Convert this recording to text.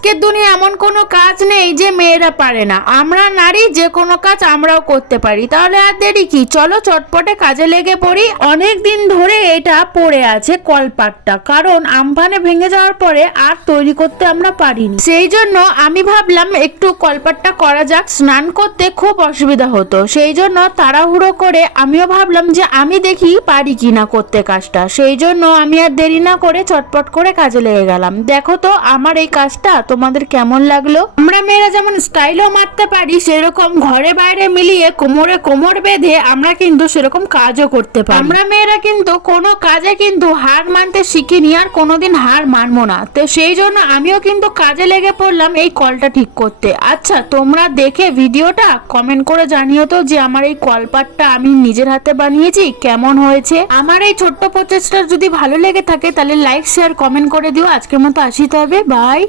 আজকের দুনিয়া এমন কোনো কাজ নেই যে মেয়েরা পারে না। আমরা নারী, যে কোনো কাজ আমরাও করতে পারি। তাহলে আর দেরি কি, চলো চটপটে কাজে লেগে পড়ি। অনেক দিন ধরে এটা পড়ে আছে কলপাটটা, কারণ আমফানে ভেঙে যাওয়ার পরে আর তৈরি করতে আমরা পারিনি। সেই জন্য আমি ভাবলাম একটু কলপাটটা করা যাক। স্নান করতে খুব অসুবিধা হতো, সেই জন্য তাড়াহুড়ো করে আমিও ভাবলাম যে আমি দেখি পারি কিনা করতে কাজটা। সেই জন্য আমি আর দেরি না করে চটপট করে কাজে লেগে গেলাম। দেখো তো আমার এই কাজটা তোমাদের কেমন লাগলো। আমরা মেয়েরা যেমন স্টাইলও মারতে পারি, সেরকম ঘরে বাইরে মিলিয়ে কোমরে কোমর বেঁধে আমরা কিন্তু সেরকম কাজও করতে পারি। আমরা মেয়েরা কিন্তু কোনো কাজে কিন্তু হার মানতে শিখিনি, আর কোনোদিন হার মানবো না। তো সেই জন্য আমিও কিন্তু কাজে লেগে পড়লাম এই কলটা ঠিক করতে। আচ্ছা, তোমরা দেখে ভিডিওটা কমেন্ট করে জানিও তো যে আমার এই কলপাটটা আমি নিজের হাতে বানিয়েছি কেমন হয়েছে। আমার এই ছোট্ট প্রচেষ্টা যদি ভালো লেগে থাকে তাহলে লাইক শেয়ার কমেন্ট করে দিও। আজকের মতো আসি, তবে বাই।